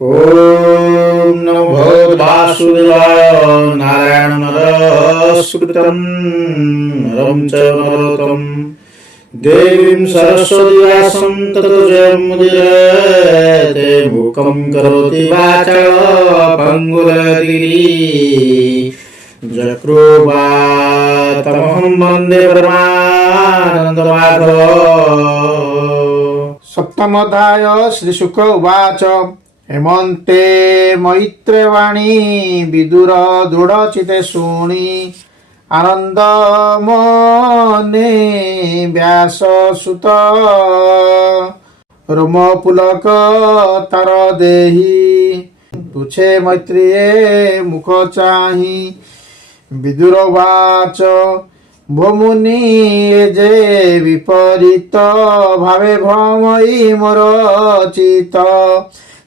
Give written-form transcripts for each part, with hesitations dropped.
ओम नमो भगवते वासुदेवाय। नारायण नमस्कृतं नरं चैव नरोत्तमं देवीं सरस्वती व्यासं ततो जयमुदीरयते। मूकं करोति वाचालं पङ्गुलयति जकृवातमहं वन्दे परमानन्दमाधवम्। सप्तमोऽध्याय श्रीशुक उवाच। हेमन्ते मैत्रेवाणी विदुर दृढचिते शुणि आनन्दमने व्याससुत रोमपुलक तार देहि तुछे मैत्रिये मुख चाहि विदुर उवाच भमुनि जे विपरीत भावे भ्रमयी मोर चित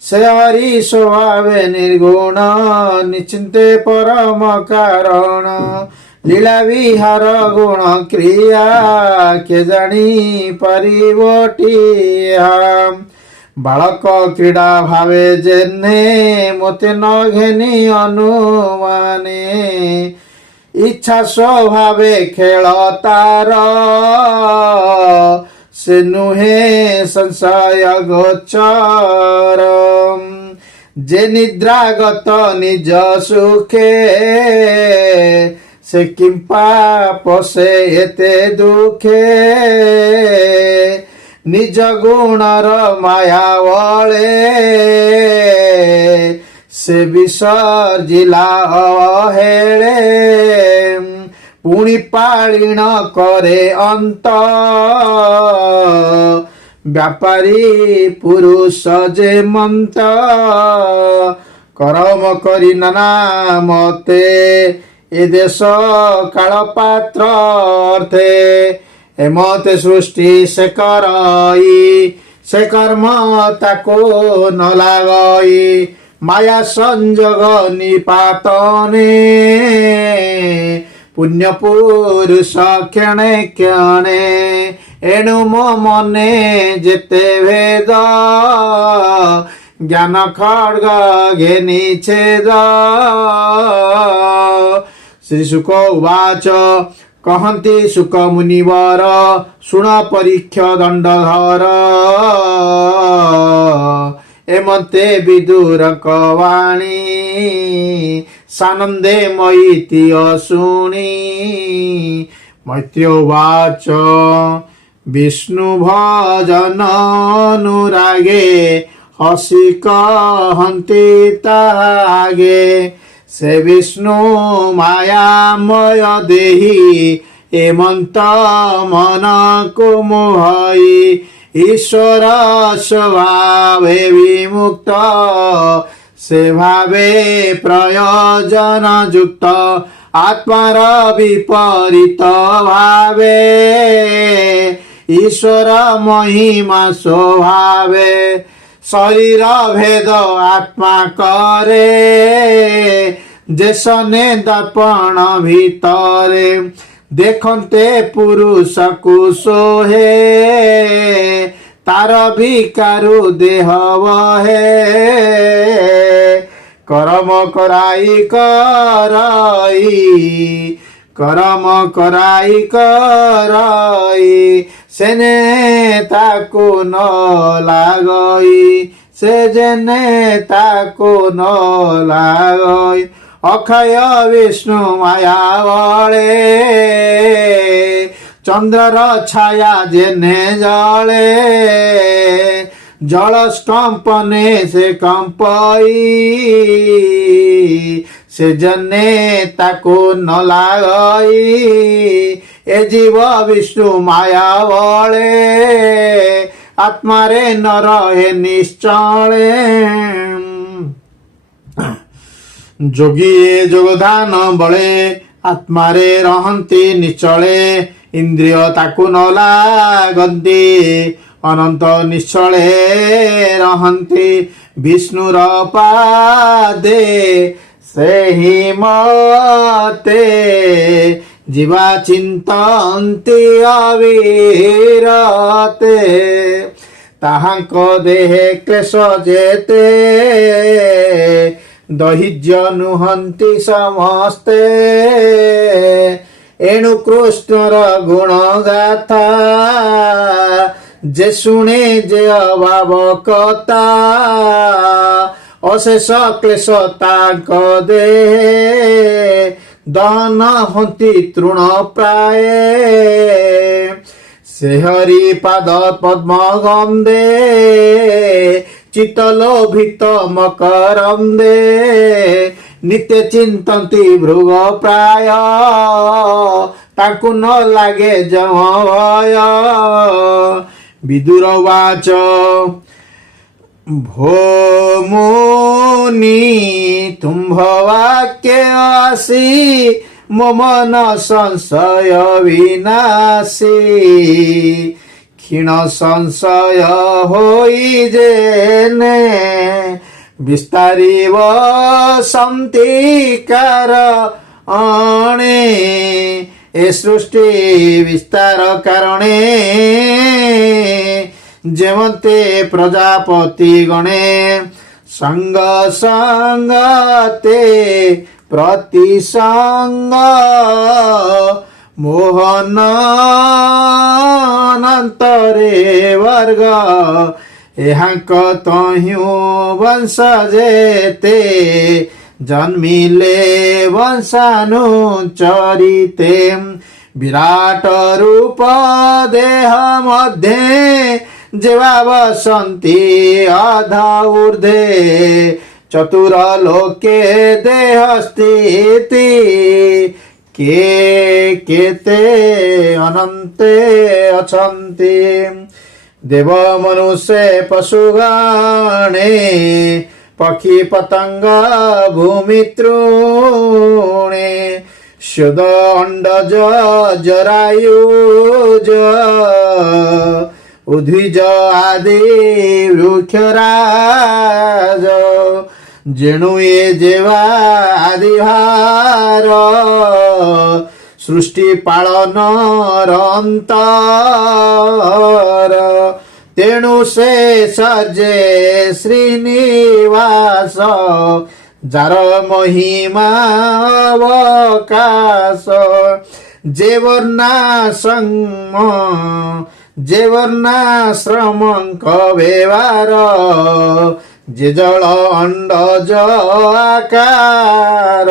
से हरि स्वभावे निर्गुण निश्चिन्ते परम कारण लीला विहार गुण क्रिया के जानी परिबटिया बालक क्रीडा भावे जेने मते न घेनी अनुमाने इच्छा स्वभावे खेल तार से नुहे संशय गोचर जे निद्रागत निज सुखे से किंपा पसे एते दुखे निज गुणर माया वळे से विसर्जिला अहेळे पुणी पाळीण करे अंत व्यापारी पुरुष जे मंत कर्म करी नाना मते ए देश काल पात्र अर्थे एमते सृष्टि से करई से कर्म ताको न लागई माया संजोग निपातने पुण्य पुरुष क्षणे क्षणे एणु मो मने जेते भेद ज्ञान खड्ग घेनी छेद। श्री शुक उवाच कहन्ति शुक मुनिवर शुण परीक्ष दण्डधर एमते विदुरक वाणी सानन्दे मयिति अशुणि मैत्री उवाच विष्णु भजन अनुरागे हसि कहन्ति तागे से विष्णु मायामय देहि एमंत मन को मोहई ईश्वर स्वभावे विमुक्त से भावे प्रयोजन युक्त आत्मार विपरीत भावे ईश्वर महिमा स्वभावे शरीर भेद आत्मा करे जेसने दर्पण भितरे देखन्ते पुरुष कुशोहे तार भिकारु देह बहे कर्म कराई कर्म कराई कराई सेने ताको न लागई से जेने ताको न लागई अक्षय विष्णु माया बळे चंद्रर छाया जेने जळे जल कंपने से कंपई से जने ताको न लागई ए जीव विष्णु माया बळे आत्मारे न रहे निश्चले जोगी जोगदान बळे आत्मारे रहन्ति निश्चले इंद्रिय ताकु न लागन्ति अनंत निश्चले रहन्ति विष्णुर पादे सेहि मते जीवा चिंतन्ति अविरते ତାହାଙ୍କ ଦେହେ କ୍ଲେଶ ଯେତେ ଦୈର୍ଯ୍ୟ ନୁହନ୍ତି ସମସ୍ତେ ଏଣୁ କୃଷ୍ଣର ଗୁଣ ଗାଥା ଯେ ଶୁଣେ ଯେ ଅଭାବ କଥା ଅଶେଷ କ୍ଲେଶ ତାଙ୍କ ଦେହେ ଦହନ ହନ୍ତି ତୃଣ ପ୍ରାୟ ସେ ହରି ପାଦ ପଦ୍ମ ଗନ୍ଧେ ଚିତ୍ତଲୋଭିତ ମକରନ୍ଦେ ନିତ୍ୟ ଚିନ୍ତନ୍ତି ଭୃଗ ପ୍ରାୟ ତାଙ୍କୁ ନ ଲାଗେ ଯମ ଭୟ ବିଦୁର ବାଚ ଭୋ ମୁନି ତୁମ୍ଭ ବାକ୍ୟ ଆସି ମୋ ମନ ସଂଶୟ ବିନାଶୀ ক্ষীণ সংশয় হই যেনে বিস্তারিব সন্তিকার অণে এ সৃষ্টি বিস্তার কারণে যেমতে প্রজাপতি গণে সঙ্গ সঙ্গতে প্রতিসঙ্গ মোহন অন্তরে वर्ग एहांक तह्यू वंश जेते जन्मिले वंशानुचरिते विराट रूप देह मध्ये जेवा वसंती अधा ऊर्ध्वे चतुर लोके देह स्थिति के केते अनन्ते अछन्ति देव मनुष्य पशुगणे पक्षी पतंग भूमि तृणे शुद्ध अंडज जरायुज उद्भिज आदि वृक्षराज जेणु ये जेवा आदिभार सृष्टि पालन अंतर तेणु से सजे श्रीनिवास जार महिमा अवकाश जे वर्णाश्रमंक व्यवहार जे जल अंडज आकार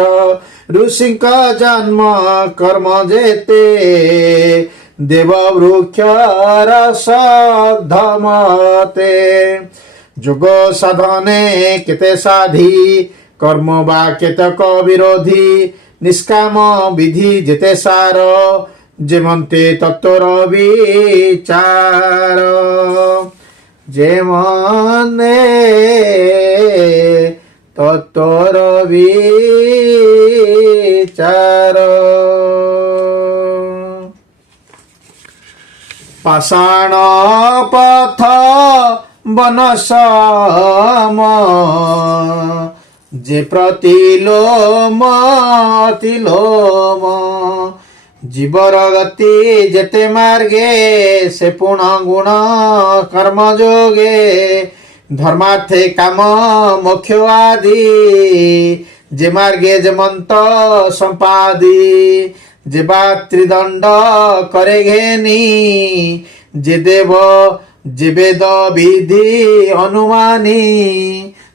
ऋषिक जन्म कर्म जेते देव वृक्ष रसधमते जोग साधने केते साधी कर्म बा केतक विरोधी निष्काम विधि जेते सार जेमंते तत्वर विचार जेमने तत्वर विचार पाषाण पथ बनसम जे प्रतिलोम अतिलोम जीवर गति जेते मार्गे से पुण गुण कर्म जोगे धर्मार्थे काम मोक्ष आदि जे मार्गे जमंत संपादी जे त्रिदंड करे घेनी जे देव जे वेद विधि अनुमानी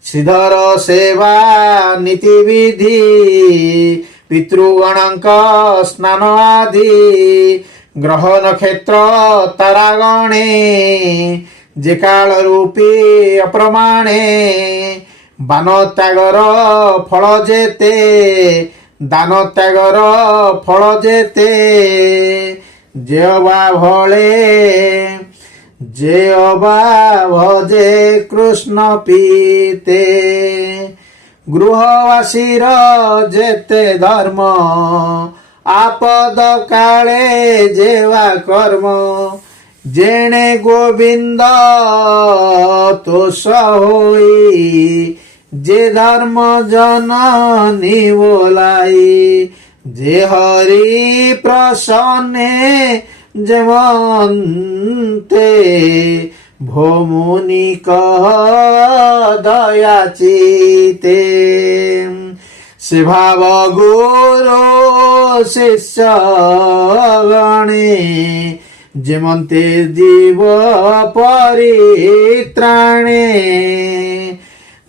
श्रीधर सेवा नीति विधि पितृगणक स्नान आदि ग्रह नक्षत्र तारागणे जे काल रूपी अप्रमाणे बान त्यागर फल जेते दान त्यागर फल जेते जे अबा भजे कृष्ण पीते गृहवासीर जेते धर्म आपद काले जेवा कर्म जेणे गोविंद तोष होई जे धर्म जननी बोलाई जे हरि प्रसन्ने जेमंते भो मुनि कह दया चिते से भाव गुरु शिष्य गणे जेमन्ते जीव परित्राणे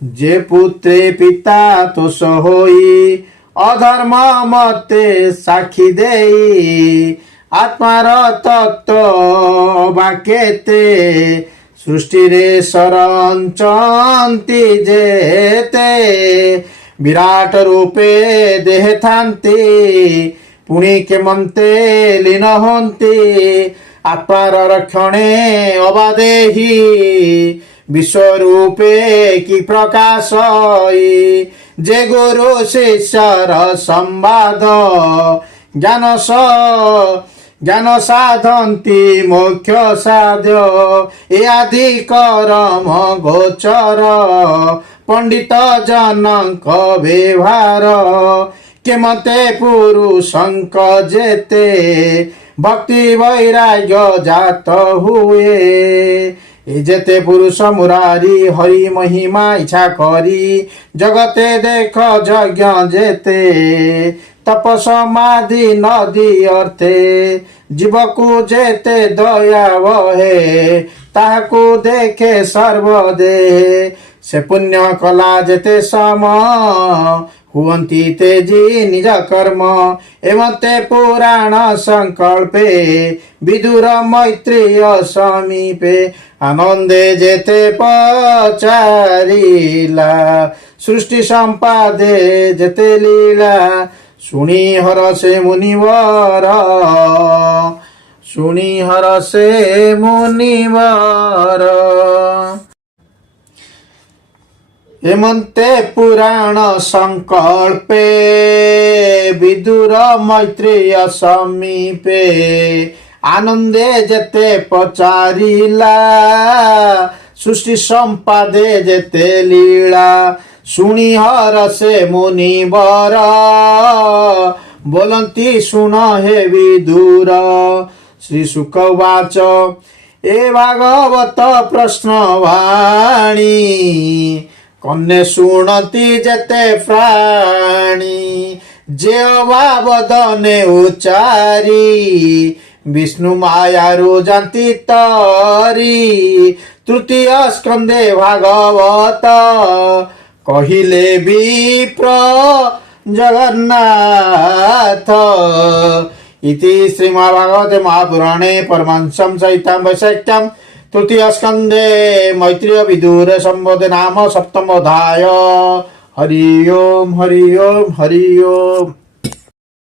जे पुत्रे पिता तो सोई अधर्म मते साक्षी देई आत्मार तत्व बाकेते सृष्टि रे सरंचंती जेते विराट रूपे देह थांती पुणी केमंते लीन हंती आत्मार रक्षणे अबादेही विश्वरूपे की प्रकाश जे गुरु शिष्यर संवाद ज्ञान साधन्ति मोक्ष साध्य ए आदि करम गोचर पंडित जनक व्यवहार केमते पुरुषंक जेते भक्ति वैराग्य जात हुए ए जेते पुरुष मुरारी हरि महिमा इच्छा करी जगते देख यज्ञ जेते तप समाधि नदी अर्थे जीवकु जेते दया वहे ताहाकु देखे सर्वदे से पुण्य कला जेते सम हुवन्ति तेजी निज कर्म एमते पुराण संकल्पे विदुर मैत्रेय समीपे आनंदे जेते पचारिला सृष्टि संपादे जेते लीला सुनी हरसे मुनिवर हेमंते पुराण संकल्पे विदुर मैत्रेय समीपे आनंदे जेते पचारिला सृष्टि संपादे जेते लीला सुनी हरसे मुनिवर बोलंती सुन हे विदुर श्री शुक उवाच ए भागवत प्रश्नवाणी कन्ने शुणति जेते प्राणी जे अभावदने उच्चारी विष्णु मायारु जानती तरी तृतीय स्कंदे भागवत कहिले विप्र जगन्नाथ इति श्रीमद्भागवते महापुराणे परमहंसं सहितं वैशिष्ट्यं तृतीय स्कंदे मैत्रेय विदुर संवाद नाम सप्तमोऽध्याय हरि ओम हरि ओम हरि ओम।